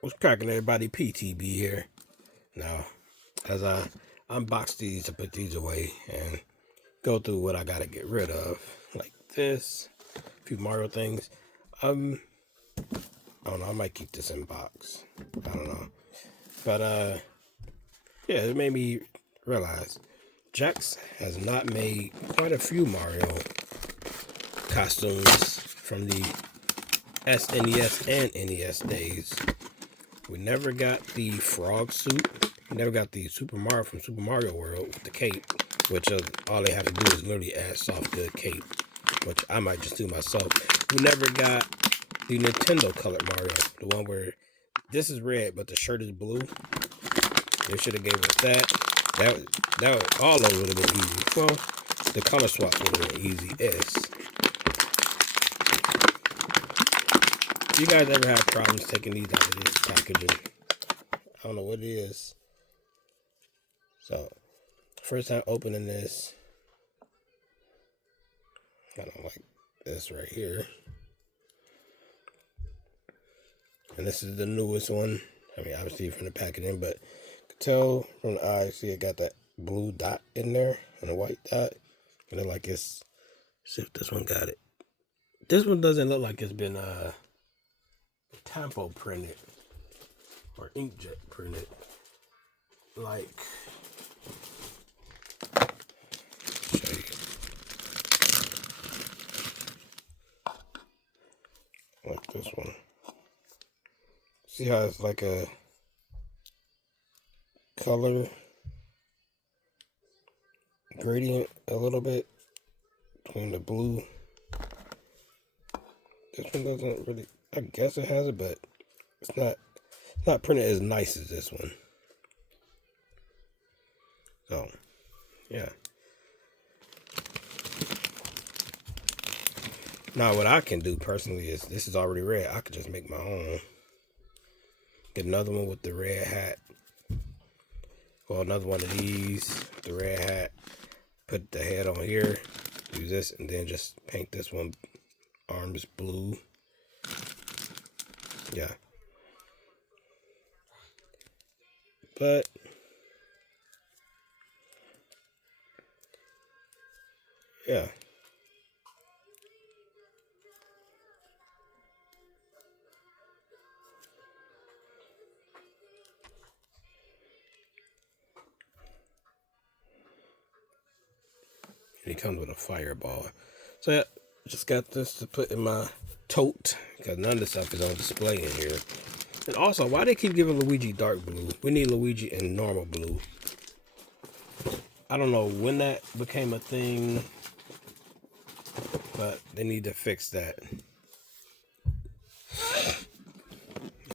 What's cracking, everybody? PTB here. Now, as I unbox these to put these away and go through what I gotta get rid of, like this, a few Mario things. I don't know. I might keep this in box. I don't know, but yeah, it made me realize Jakks has not made quite a few Mario costumes from the SNES and NES days. We never got the frog suit. We never got the Super Mario from Super Mario World with the cape, which all they have to do is literally add soft good cape, which I might just do myself. We never got the Nintendo colored Mario, the one where this is red but the shirt is blue. They should have gave us that. That all of it would have been easy. Well, the color swap would have been easy. You guys ever have problems taking these out of this packaging? I don't know what it is. So, first time opening this, I don't like this right here. And this is the newest one. I mean, obviously from the packaging, but you can tell from the eye, see it got that blue dot in there and a white dot. And then like it's, see if this one got it. This one doesn't look like it's been tampo printed or inkjet printed. Like, show you. Like this one. See how it's like a color gradient a little bit between the blue. This one doesn't really, I guess it has it, but it's not printed as nice as this one. So, yeah. Now what I can do personally is, this is already red, I could just make my own. Get another one with the red hat. Well, another one of these with the red hat. Put the head on here. Do this and then just paint this one arms blue. Yeah. But yeah. He comes with a fireball. So yeah, just got this to put in my tote because none of the stuff is on display in here. And also, why they keep giving Luigi dark blue? We need Luigi in normal blue. I don't know when that became a thing, but they need to fix that.